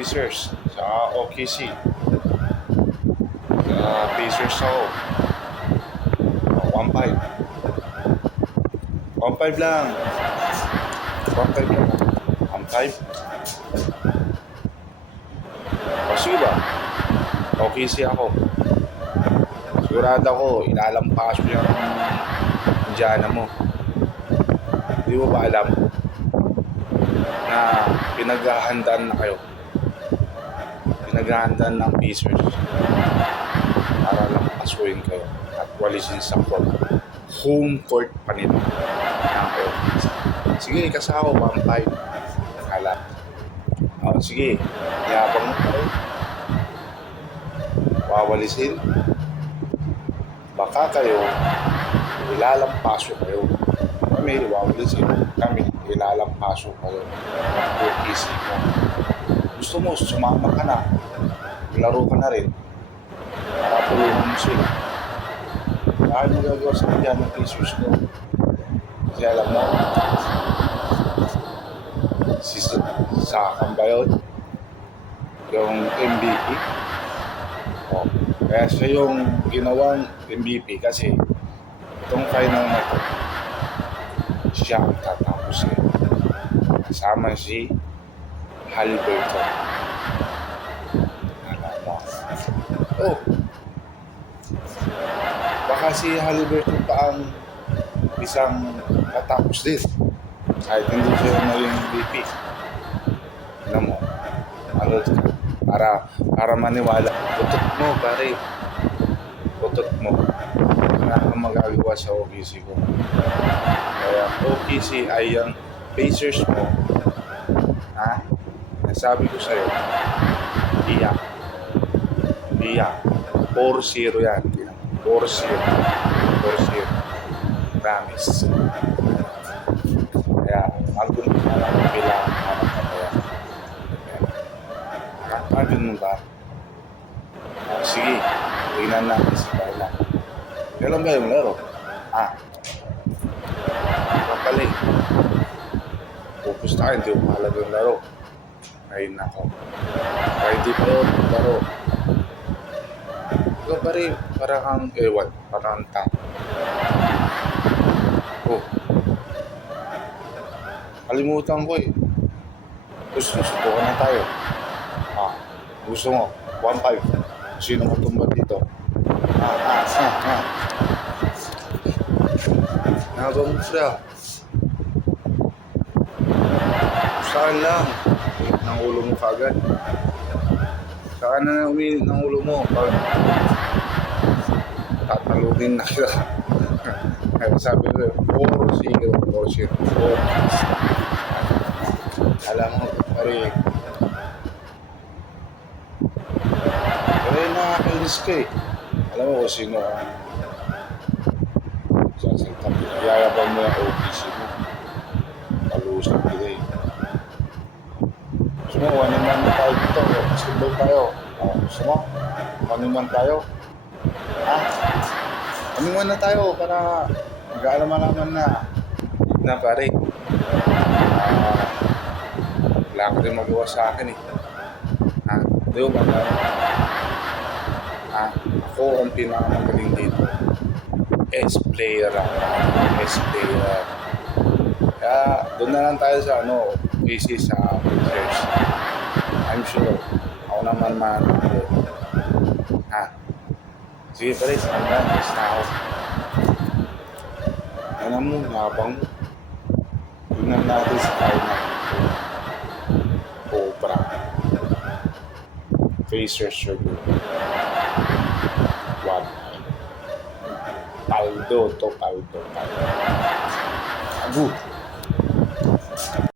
Pacers sa OKC. Sa Pacers ako. 1-5. 1-5 lang. 1-5 lang. 1-5. O sige ba? OKC ako. Sigurado ako, ilalampas mo yung Indiana mo. Hindi mo ba alam na pinaghahandaan na kayo? Pinaghahandaan ng Pacers para lang pasuin kayo at walisin sa court. Home court pa nila ng OKC. Sige, kasama 1-5. Hala. O, sige, yabang mo kayo. Wawalisin. Baka kayo, ilalampaso kayo. Kami, wawalisin. Kami, ilalampaso kayo ng OKC mo. Gusto mo, sumama ka na. Laro ka na rin. Para tulungan mo sila. Bakit mo gagawa sa kanya ng Pacers ko? Kasi alam mo, si Sakang ba yun? Yung MVP. O, kaya siya yung ginawang MVP kasi itong final na ito, siya ang tatapos eh. Kasama si Haliburton. Alam mo. Oh, baka si Haliburton pa ang isang tatapos din. Kahit hindi siya naging MVP. Alam mo, para maniwala. Utot mo, pare. Utot mo. Wala kang magagawa sa OKC ko. Kaya OKC ay yung Pacers mo. Ha? Nasabi ko sa'yo, iyak. 4-0 yan. 4-0. 4-0. Promise. Kaya, magulo ka lang bilang anak ka kaya. Nakakagin mo ba? Sige, tingnan natin si Carla. Kailan ba yung laro? Kapalay. Pupusta ka, hindi mo mahalaga yung laro. Ay, nako. Kaya hindi pa yun, laro. Ikaw pa rin, para kang ewan, para kang tang. Oh. Kalimutan ko eh. Gusto, subukan na tayo. Gusto mo, 1-5. Sino mo tumba dito? Nabang mo siya. Saan lang? Uminit ng ulo mo kagad. Saan na uminit ng ulo mo? Pag tatalunin na kita. Kaya sabi ko, 4-0. Alam mo, pare. Kaya nakakainis ka eh. Alam mo kung sino ang sasaltang pinayayabang mo yung OKC mo. Palusang kita eh. Gusto mo, 1-1 na tayo dito. Basketball tayo. Gusto mo? 1-1 tayo. 1-1 na tayo para mag-aalaman na pare. Wala ka rin magawa sa akin eh. Di ba? Ako ang pinakamagaling dito. S-player ako. S-player. Kaya doon na lang tayo sa PC sa Pacers. I'm sure. Ako naman manalo. Sige pare, saan ba? Basta ako. Alam mo, nabang mo. Tingnan natin sa final. Cobra. Pacers sugar. Paldo. Agu.